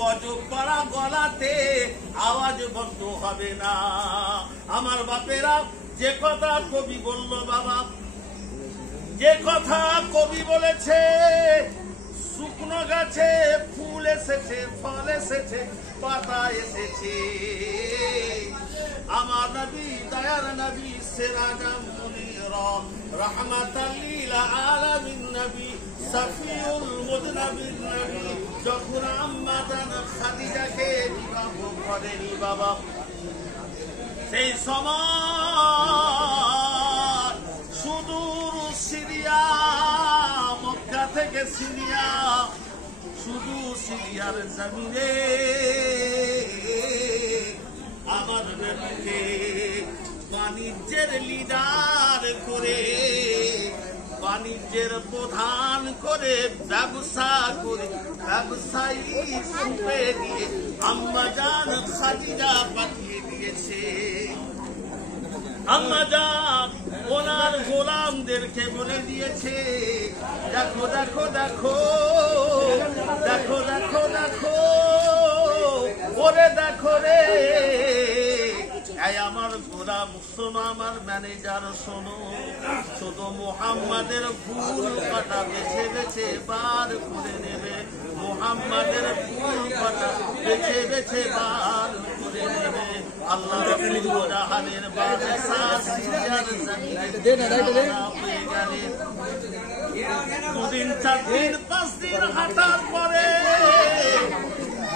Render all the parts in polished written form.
গজব করা গলাতে আওয়াজ বন্ধ হবে না। আমার বাপেরা, যে কথা কবি বলল বাবা, যে কথা কবি বলেছে, শুকনো গাছে ফুল এসেছে, ফল এসেছে, পাতা এসেছে। আমার নবী, দয়ার নবী, সেরাজাম মুনির রাহমাতাল লিল আলামিন নবী, সফিউল মুযনবির নবী যখন আম্মা জান খাদিজাকে বিবাহ করেনি বাবা, সেই সময় সুদূর সিরিয়া, মক্কা থেকে সিরিয়া, শুধু সিরিয়ার জমিনে আমার নবীকে বাণিজ্যের লিডার করে, বাণিজ্যের প্রধান করে, ব্যবসা করে, ব্যবসায়ী রূপে দিয়ে আম্মা জান খাদিজা পাঠিয়ে দিয়েছে। আম্মা জান ওনার গোলামদেরকে বলে দিয়েছে, দেখো দেখো দেখো, দেখো দেখো দেখো, ওরে দেখো রে, আমার গোলাম শোনো, আমার ম্যানেজার শোনো, শুধু মুহাম্মাদের ভুল কাটা বেছে বেছে বার করে নেবে, মুহাম্মাদের ভুল কাটা বেছে বেছে বার করে নেবে। আল্লাহ জাহানের বাদশাহ সিরিয়ার জমিনে হয়ে গেলেন। দুদিন, 4 দিন, 5 দিন হাঁটার পরে,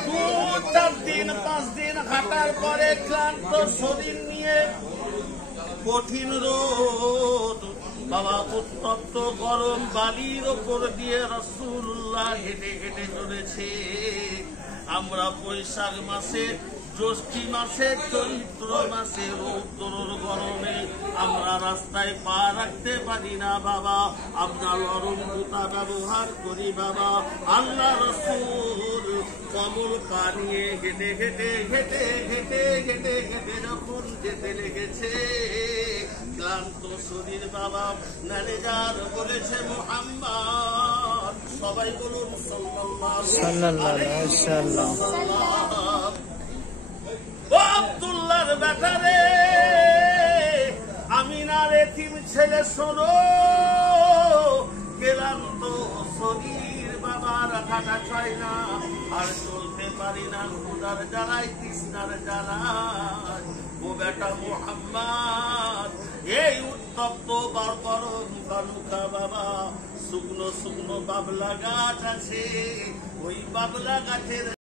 2-4 দিন 5 দিন হাঁটার পরে ক্লান্ত শরীর নিয়ে, কঠিন রোদ বাবা, উত্তপ্ত গরম বালির ওপর দিয়ে রাসূলুল্লাহ হেঁটে হেঁটে চলেছে। আমরা বৈশাখ মাসে, জ্যৈষ্ঠী মাসে, চৈত্র মাসে রৌদ্রের গরমে আমরা রাস্তায় পা রাখতে পারি না বাবা, আমরা নরম জুতা ব্যবহার করি বাবা। আল্লাহ রাসূল কমল পা নিয়ে হেঁটে হেঁটে হেঁটে হেঁটে হেঁটে হেঁটে যখন যেতে লেগেছে, ক্লান্ত শরীর বাবা, ম্যানেজার বলেছে মুহাম্মদ, সবাই বলুন সাল্লাল্লাহু আলাইহি ওয়াসাল্লাম, ও আব্দুল্লাহর বেটা রে, আমিনার এতিম ছেলে শোনো, ক্লান্ত শরীর বাবা, রাখাটা চাই না, আর চলতে পারি না, ক্ষুধার জ্বালায়, তৃষ্ণার জ্বালায়। ও বেটা মুহাম্মদ, এই উত্তপ্ত গরম বালুকা বাবা, শুকনো শুকনো বাবলা গাছ আছে, ওই বাবলা গাছের